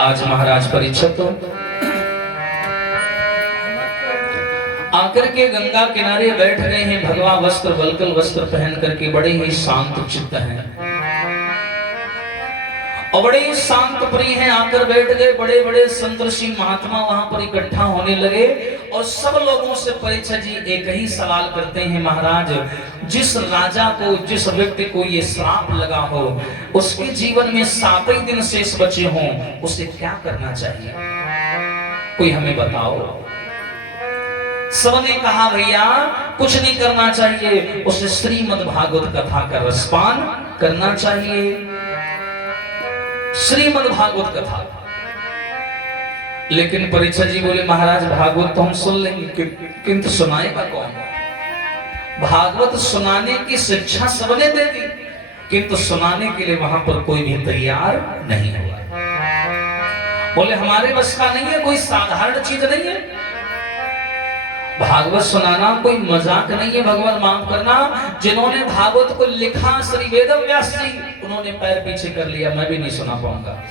आज महाराज परीक्षित आकर के गंगा किनारे बैठ गए हैं। भगवा वस्त्र वल्कल वस्त्र पहन करके बड़े ही शांत चित्त हैं और बड़े ही शांत प्रिय हैं। आकर बैठ गए। बड़े बड़े संत ऋषि महात्मा वहां पर इकट्ठा होने लगे और सब लोगों से परीक्षित जी एक ही सवाल करते हैं, महाराज जिस राजा को, जिस व्यक्ति को ये श्राप लगा हो, उसके जीवन में 7 ही दिन शेष बचे हों, उसे क्या करना चाहिए? कोई हमें बताओ। सबने कहा भैया कुछ नहीं करना चाहिए, उसे श्रीमद् भागवत कथा का रसपान करना चाहिए। श्रीमद् भागवत कथा। लेकिन परीक्षित जी बोले महाराज भागवत तो हम सुन लेंगे, किंतु सुनाएगा कौन? भागवत सुनाने की शिक्षा सबने दे दी, किंतु सुनाने के लिए वहां पर कोई भी तैयार नहीं हुआ। बोले हमारे बस का नहीं है, कोई साधारण चीज नहीं है। भागवत सुनाना कोई मजाक नहीं है। भगवान माफ करना, जिन्होंने भागवत को लिखा श्री वेदव्यास जी, उन्होंने पैर पीछे कर लिया, मैं भी नहीं सुना पाऊंगा।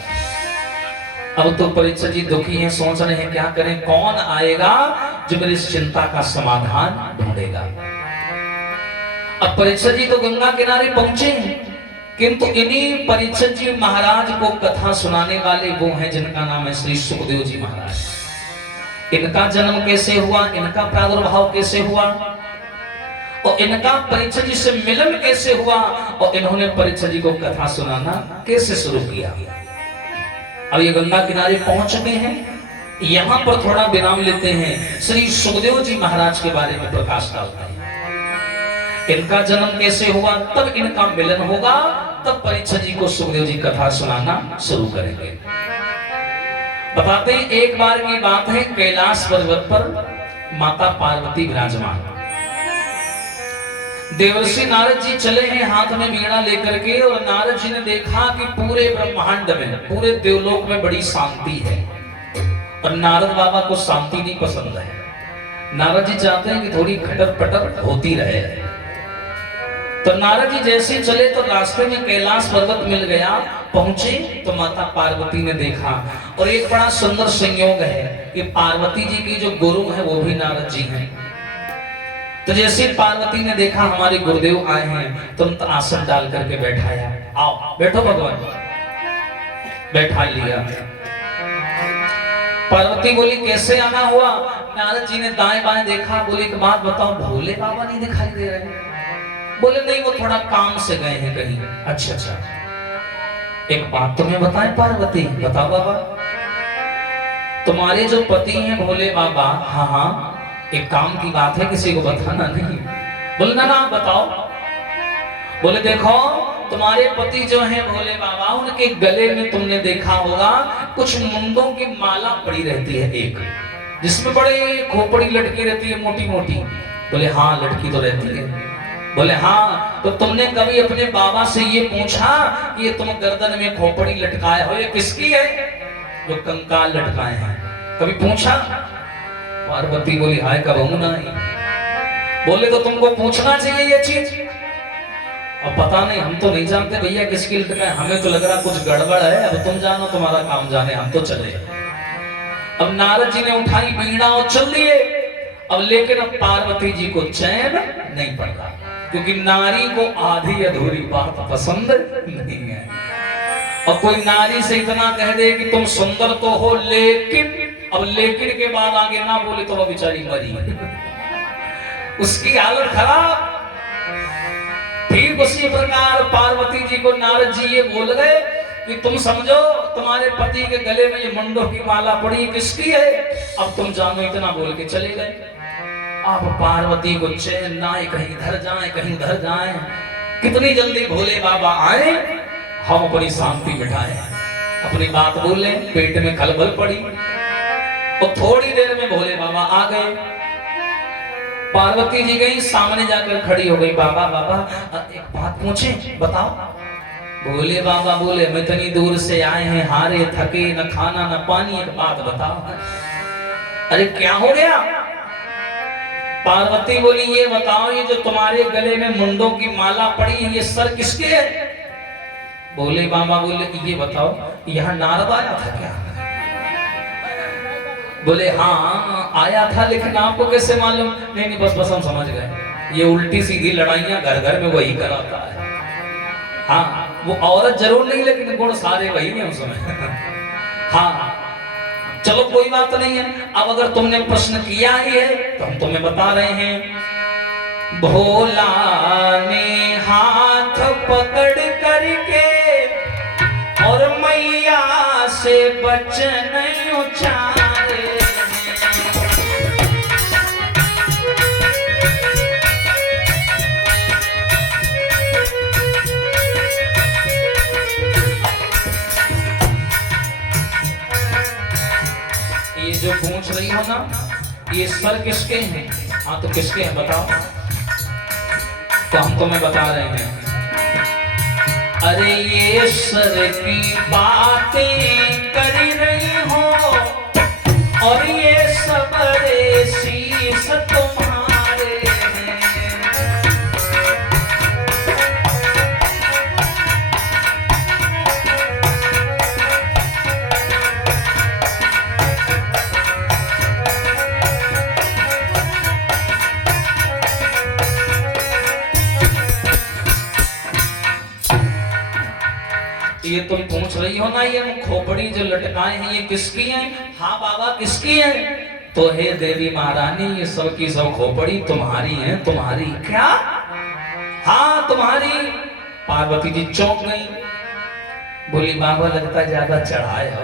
अब तो परीक्षित जी दुखी हैं, सोच रहे हैं क्या करें, कौन आएगा जो मेरी इस चिंता का समाधान ढूंढेगा। अब परीक्षित जी तो गंगा किनारे पहुंचे, किंतु इन्हीं परीक्षित जी महाराज को कथा सुनाने वाले वो हैं जिनका नाम है श्री सुखदेव जी महाराज। इनका जन्म कैसे हुआ, इनका प्रादुर्भाव कैसे हुआ और इनका परीक्षित जी से मिलन कैसे हुआ और इन्होंने परीक्षित जी को कथा सुनाना कैसे शुरू किया। अब ये गंगा किनारे पहुंच चुके हैं। यहां पर थोड़ा विराम लेते हैं, श्री सुखदेव जी महाराज के बारे में प्रकाश डालते हैं। इनका जन्म कैसे हुआ, तब इनका मिलन होगा, तब परीक्षित जी को सुखदेव जी कथा सुनाना शुरू करेंगे। बताते हैं एक बार की बात है, कैलाश पर्वत पर माता पार्वती विराजमान। देवर्षि नारद जी चले हैं हाथ में वीणा लेकर के, और नारद जी ने देखा कि पूरे ब्रह्मांड में, पूरे देवलोक में बड़ी शांति है और नारद बाबा को शांति नहीं पसंद है। नारद जी चाहते हैं कि थोड़ी खटर पटर होती रहे। तो नारद जी जैसे चले तो रास्ते में कैलाश पर्वत मिल गया। पहुंचे तो माता पार्वती ने देखा, और एक बड़ा सुंदर संयोग है कि पार्वती जी की जो गुरु है वो भी नारद जी हैं। तो जैसे पार्वती ने देखा हमारे गुरुदेव आए हैं, तुरंत आसन डाल करके बैठाया। आओ बैठो भगवान, बैठा लिया। पार्वती बोली कैसे आना हुआ? नारद जी ने दाएं बाएं देखा, बोले एक बात बताओ, भोले बाबा नहीं दिखाई दे रहे? बोले नहीं, वो थोड़ा काम से गए हैं कहीं। अच्छा अच्छा, एक बात तुम्हें बताएं पार्वती। बताओ बाबा। तुम्हारे जो पति हैं भोले बाबा, हाँ हाँ एक काम की बात है, किसी को बताना नहीं। बोले ना ना बताओ। बोले देखो तुम्हारे पति जो हैं भोले बाबा, उनके गले में तुमने देखा होगा कुछ मुंडों की माला पड़ी रहती है, एक जिसमें बड़े खोपड़ी लटकी रहती है, मोटी मोटी। बोले हाँ लटकी तो रहती है। बोले हाँ, तो तुमने कभी अपने बाबा से ये पूछा कि ये तुम गर्दन में खोपड़ी लटकाए हो, ये किसकी है? जो कंकाल लटकाए हैं, कभी पूछा? पार्वती बोली हाय कबहू नहीं। बोले तो तुमको पूछना चाहिए ये चीज। अब पता नहीं, हम तो नहीं जानते भैया किसकी लटकाए, हमें तो लग रहा कुछ गड़बड़ है। अब तुम जानो, तुम्हारा काम जाने, हम तो चले। अब नारद जी ने उठाई वीणा और चल दिए। अब लेकिन अब पार्वती जी को चैन नहीं पड़ता, क्योंकि नारी को आधी अधूरी बात पसंद नहीं है। और कोई नारी से इतना कह दे कि तुम सुंदर तो हो, लेकिन, अब लेकिन के बाद आगे ना बोले तो वो बेचारी मरी, उसकी हालत खराब। ठीक उसी प्रकार पार्वती जी को नारद जी ये बोल गए कि तुम समझो तुम्हारे पति के गले में ये मुंडों की माला पड़ी, किसकी है? अब तुम जानो, इतना बोल के चले गए। अब पार्वती को चैन ना, कहीं इधर जाए कहीं उधर जाए। कितनी जल्दी भोले बाबा आए, हम अपनी शांति बिठाए, अपनी बात बोले, पेट में खलबल पड़ी और थोड़ी देर में भोले बाबा आ गए। पार्वती जी गई, सामने जाकर खड़ी हो गई। बाबा बाबा एक बात पूछे, बताओ। भोले बाबा बोले हम इतनी दूर से आए हैं, हारे थके, न खाना न पानी, एक बात बताओ। अरे क्या हो गया? पार्वती बोली ये बताओ, ये जो तुम्हारे गले में मुंडों की माला पड़ी है, ये सर किसके है? भोले बाबा बोले ये बताओ, यहाँ नारद आया था क्या? बोले हाँ आया था, लेकिन आपको कैसे मालूम? नहीं नहीं बस बस हम समझ गए, ये उल्टी सीधी लड़ाइयां घर घर में वही कराता है। हाँ वो औरत जरूर नहीं, लेकिन गुण सारे वही है उसमें। हाँ चलो कोई बात नहीं है। अब अगर तुमने प्रश्न किया ही है तो हम तुम्हें बता रहे हैं। भोला ने हाथ पकड़ करके और मैया से बचन उचारे, ये जो पूछ रही हो ना, ये सर किसके हैं? हाँ तो किसके हैं बताओ? तो हम तुम्हें बता रहे हैं। अरे ये सर की बातें कर रही हो और ये सबरे शीश तुम्हारे हैं। ये तुम पूछ रही हो ना, ये खोपड़ी जो लटकाए हैं ये किसकी हैं? हाँ बाबा किसकी है? तो हे देवी महारानी, ये सब की सब खोपड़ी तुम्हारी है। तुम्हारी क्या? हाँ तुम्हारी। पार्वती जी चौंक गई, बोली बाबा लगता ज्यादा चढ़ाए हो,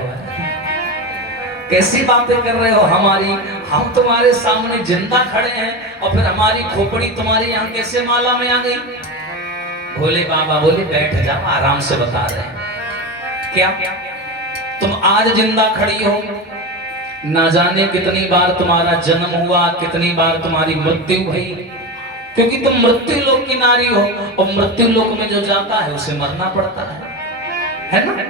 कैसी बातें कर रहे हो? हमारी, हम तुम्हारे सामने जिंदा खड़े हैं और फिर हमारी खोपड़ी तुम्हारी यहाँ कैसे माला में आ गई? भोले बाबा बोले बैठ जाओ, आराम से बता रहे हैं। क्या तुम आज जिंदा खड़ी हो, ना जाने कितनी बार तुम्हारा जन्म हुआ, कितनी बार तुम्हारी मृत्यु हुई, क्योंकि तुम मृत्यु लोक की नारी हो और मृत्यु लोक में जो जाता है उसे मरना पड़ता है ना?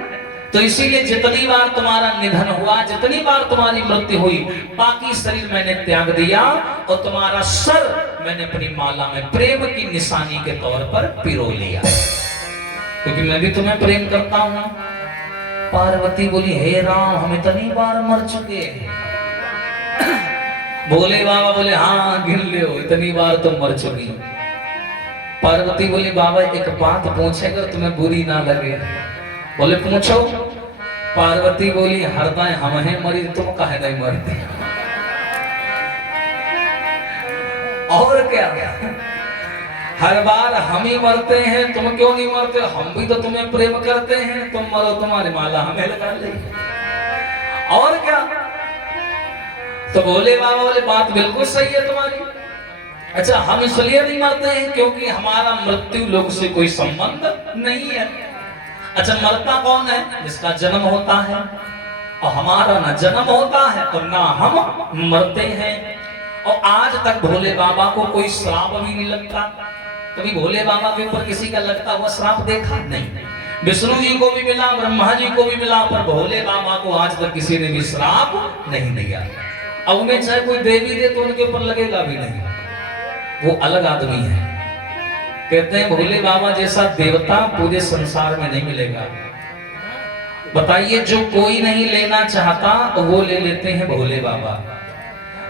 तो इसीलिए जितनी बार तुम्हारा निधन हुआ, जितनी बार तुम्हारी मृत्यु हुई, बाकी शरीर मैंने त्याग दिया और तुम्हारा सर मैंने अपनी माला में प्रेम की निशानी के तौर पर पिरो लिया, क्योंकि मैं भी तुम्हें प्रेम करता हूं। पार्वती बोली हे राम, हम इतनी बार मर चुके हैं। भोले बाबा बोले हाँ गिन लो, इतनी बार तुम मर चुकी। पार्वती बोली बाबा एक बात पूछेगा तुम्हें बुरी ना लगे? बोले पूछो। पार्वती बोली हृदय हम हैं मरी, तुम काहे नहीं मरते? और क्या, हर बार हम ही मरते हैं, तुम क्यों नहीं मरते? हम भी तो तुम्हें प्रेम करते हैं, तुम मरो तुम्हारी माला हमें लगा ले। और क्या? तो भोले बाबा बोले बात बिल्कुल सही है तुम्हारी। अच्छा हम इसलिए नहीं मरते हैं क्योंकि हमारा मृत्यु लोक से कोई संबंध नहीं है। अच्छा मरता कौन है? जिसका जन्म होता है, और हमारा ना जन्म होता है और ना हम मरते हैं। और आज तक भोले बाबा को कोई श्राप भी नहीं लगता। कभी भोले बाबा के ऊपर किसी का लगता हुआ श्राप देखा? नहीं। विष्णु जी को भी मिला, ब्रह्मा जी को भी मिला, पर भोले बाबा को आज तक किसी ने भी श्राप नहीं दिया। अब उन्हें चाहे कोई देवी दे तो उनके ऊपर लगेगा भी नहीं, वो अलग आदमी है। कहते हैं भोले बाबा जैसा देवता पूरे संसार में नहीं मिलेगा। बताइए जो कोई नहीं लेना चाहता वो ले लेते हैं भोले बाबा।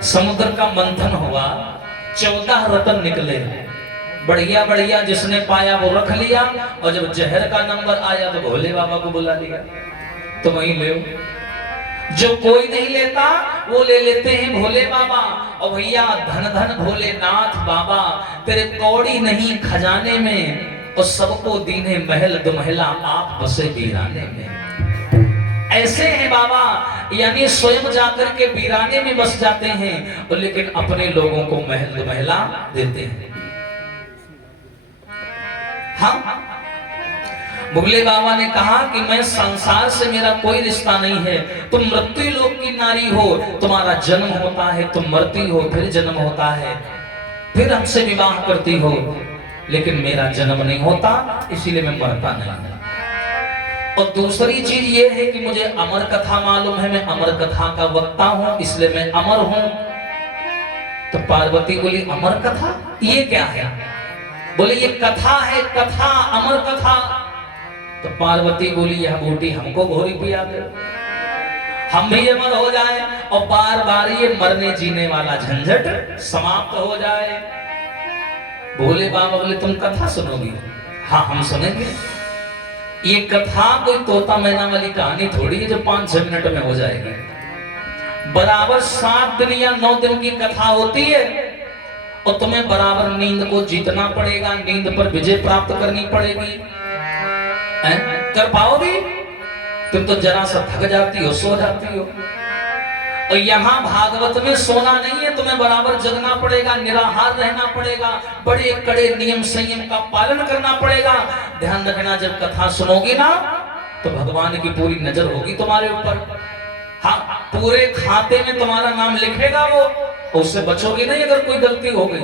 समुद्र का मंथन हुआ, 14 रत्न निकले, बढ़िया बढ़िया जिसने पाया वो रख लिया, और जब जहर का नंबर आया तो भोले बाबा को बुला लिया, तो वहीं ले। जो कोई नहीं लेता वो ले लेते हैं भोले बाबा। और भैया धन धन भोलेनाथ बाबा, तेरे कौड़ी नहीं खजाने में, और सबको दीने महल दुमहला, आप बसे वीराने में। ऐसे हैं बाबा, यानी स्वयं जाकर के वीराने में बस जाते हैं, और लेकिन अपने लोगों को महल दुमहला देते हैं। हाँ भोले बाबा ने कहा कि मैं संसार से मेरा कोई रिश्ता नहीं है। तुम मृत्यु लोक की नारी हो, तुम्हारा जन्म होता है, तुम मरती हो, फिर जन्म होता है, फिर हमसे विवाह करती हो, लेकिन मेरा जन्म नहीं होता, इसीलिए मैं मरता नहीं। और दूसरी चीज ये है कि मुझे अमर कथा मालूम है, मैं अमर कथा का वक्ता हूं, इसलिए मैं अमर हूं। तो पार्वती बोली अमर कथा ये क्या है? बोले ये कथा है, कथा, अमर कथा। तो पार्वती बोली यह बूटी हमको घोरी पिया दे। हम भी अमर हो जाए और बार बार ये मरने जीने वाला झंझट समाप्त हो जाए। भोले बाबा बोले तुम कथा सुनोगी? हाँ हम सुनेंगे। ये कथा कोई तोता मैना वाली कहानी थोड़ी है जो 5-6 मिनट में हो जाएगी। बराबर 7 दिन या 9 दिन की कथा होती है और तुम्हें बराबर नींद को जीतना पड़ेगा, नींद पर विजय प्राप्त करनी पड़ेगी। कर पाओगी? तुम तो जरा सा थक जाती हो, सो जाती हो। और यहाँ भागवत में सोना नहीं है, तुम्हें बराबर जगना पड़ेगा, निराहार रहना पड़ेगा, बड़े कड़े नियम संयम का पालन करना पड़ेगा। ध्यान रखना, जब कथा सुनोगी ना तो भगवान की पूरी नजर होगी तुम्हारे ऊपर। हाँ, पूरे खाते में तुम्हारा नाम लिखेगा वो, उससे बचोगी नहीं अगर कोई गलती हो गई।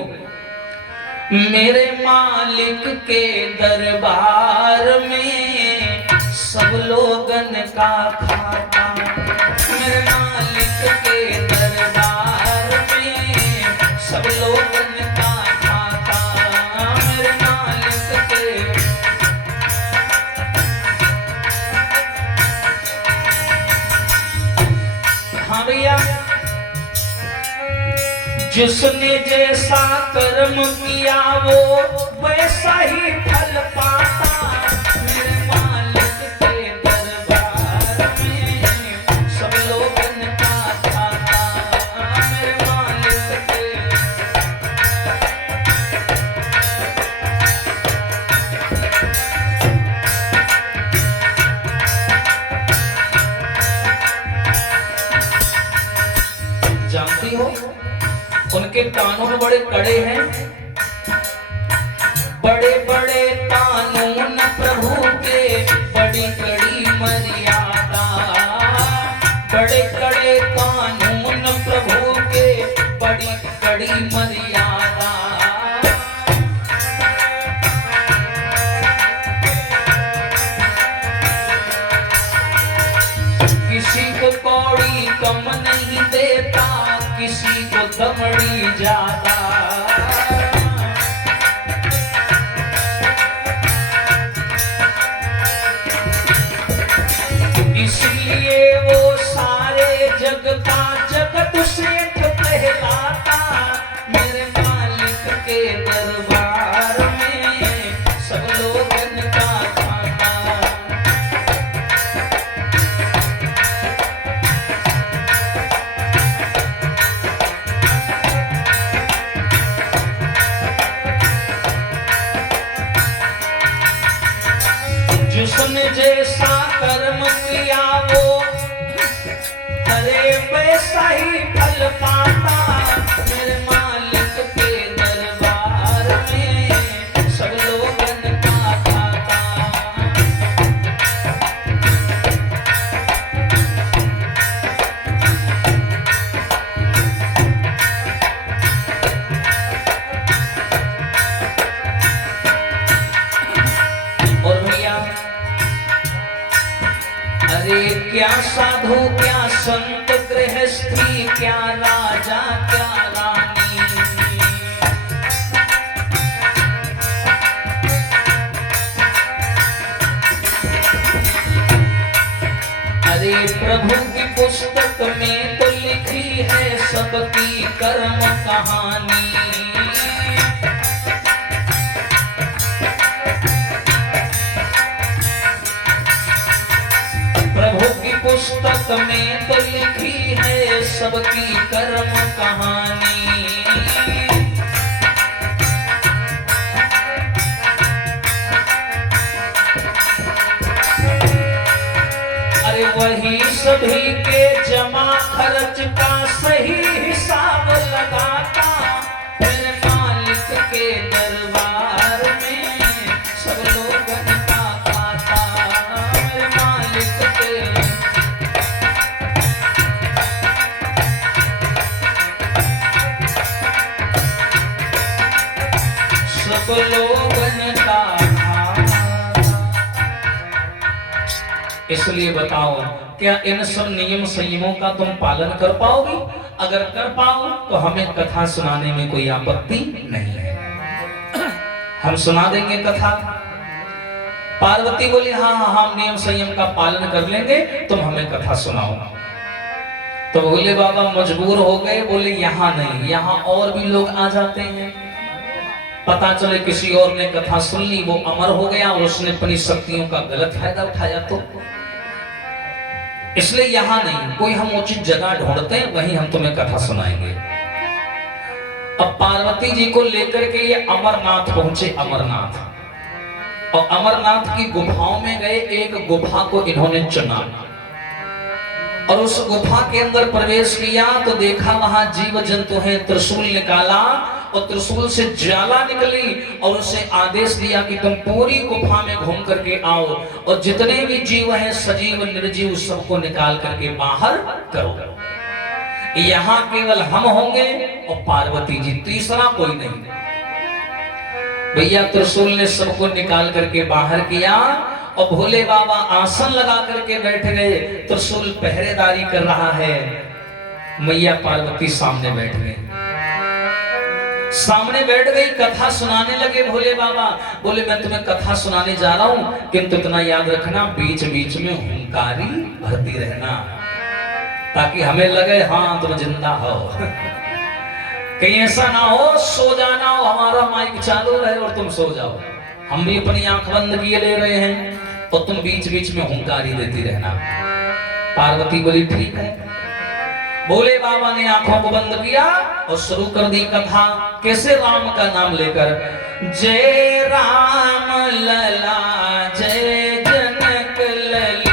मेरे मालिक के दरबार में सब लोगन का खाता, मेरे मालिक के दरबार में सब लोगन का खाता, मेरे मालिक के। हाँ भैया, जिसने जैसा कर्म किया वो वैसा ही फल पाता। मेरे मालिक के दरबार में सब लोगन का खाता, मेरे मालिक के। जानती हो उनके कानून बड़े कड़े हैं, बड़े बड़े कानून प्रभु के, बड़ी कड़ी मर्यादा। बड़े कड़े कानून प्रभु के, बड़ी कड़ी मर्यादा। किसी को कौड़ी कम नहीं देता, किसी को दमड़ी ज्यादा। इसलिए वो सारे जग का जगत सेठ कहलाता। मेरे मालिक के दरबार में सब लोगन का खाता। जिसने जैसा कर्म किया वो अरे वैसा ही फल पाता। मेरे मालिक के दरबार में सब लोगन का खाता। और भैया, अरे क्या साधु क्या संत गृहस्थी, क्या राजा क्या रानी। अरे प्रभु की पुस्तक में तो लिखी है सबकी कर्म कहानी। प्रभु की पुस्तक में तो लिखी है सबकी कर्म कहानी। अरे वही सभी के जमा खर्च का सही हिसाब लगाता। मेरे मालिक के दरबार में सब लोगन का खाता। मेरे मालिक के। सब लोगन का। इसलिए बताओ, क्या इन सब नियम संयमों का तुम पालन कर पाओगी? अगर कर पाओ तो हमें कथा सुनाने में कोई आपत्ति नहीं है, हम सुना देंगे कथा। पार्वती बोली हाँ हाँ हम नियम संयम का पालन कर लेंगे, तुम हमें कथा सुनाओ। तो भोले बाबा मजबूर हो गए, बोले यहाँ नहीं, यहाँ और भी लोग आ जाते हैं। पता चले किसी और ने कथा सुन ली, वो अमर हो गया और उसने अपनी शक्तियों का गलत फायदा उठाया, तो इसलिए यहाँ नहीं, कोई हम उचित जगह ढूंढते हैं, वहीं हम तुम्हें कथा सुनाएंगे। अब पार्वती जी को लेकर के ये अमरनाथ पहुंचे। अमरनाथ, और अमरनाथ की गुफाओं में गए। एक गुफा को इन्होंने चुना और उस गुफा के अंदर प्रवेश किया तो देखा वहां जीव जंतु हैं। त्रिशूल निकाला और त्रिशूल से ज्वाला निकली और उसे आदेश दिया कि तुम पूरी गुफा में घूम करके आओ और जितने भी जीव हैं, सजीव निर्जीव, सबको निकाल करके बाहर करो। यहाँ केवल हम होंगे और पार्वती जी, तीसरा कोई नहीं। भैया त्रिशूल ने सबको निकाल करके बाहर किया और भोले बाबा आसन लगा करके बैठ गए। त्रिशूल पहरेदारी कर रहा है, मैया पार्वती सामने बैठ गए। सामने बैठ गई, कथा सुनाने लगे भोले बाबा। बोले मैं तुम्हें कथा सुनाने जा रहा हूं, किंतु इतना याद रखना बीच बीच में हुंकारी भरती रहना, ताकि हमें लगे हाँ तुम जिंदा हो। कहीं ऐसा ना हो सो जाना हो, हमारा माइक चालू रहे और तुम सो जाओ, हम भी अपनी आंख बंद किए ले रहे हैं और तुम बीच बीच में हुंकारी देती रहना। पार्वती बोली ठीक है। भोले बाबा ने आंखों को बंद किया और शुरू कर दी कथा। कैसे? राम का नाम लेकर, जय राम लला जय जनक लली,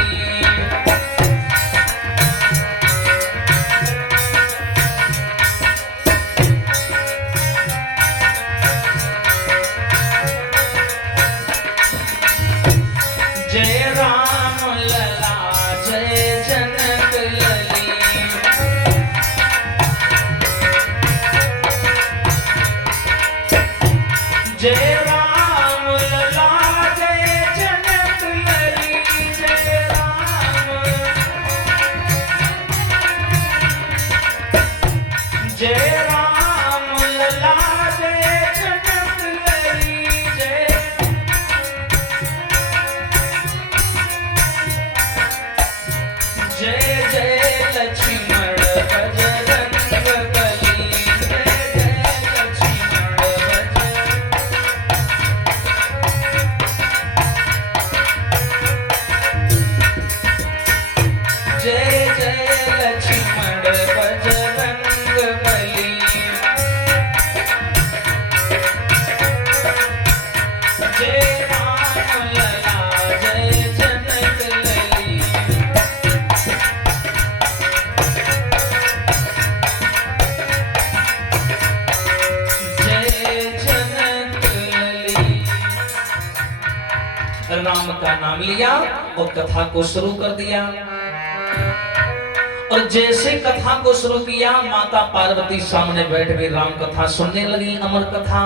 जय राम लला जय जनक लली, जय राम लला जय जनक लली, जय राम, जय राम लला जय जनक लली, जय जय लक्ष्मण बजरंग बली, जय जय लक्ष्मण जय जय लक्ष्मण बजरंग बली, जय राम लला जय जनक लली, जय जनक लली। राम का नाम लिया और कथा को शुरू कर दिया। और जैसे कथा को शुरू किया, माता पार्वती सामने बैठ गई, राम कथा सुनने लगी, अमर कथा।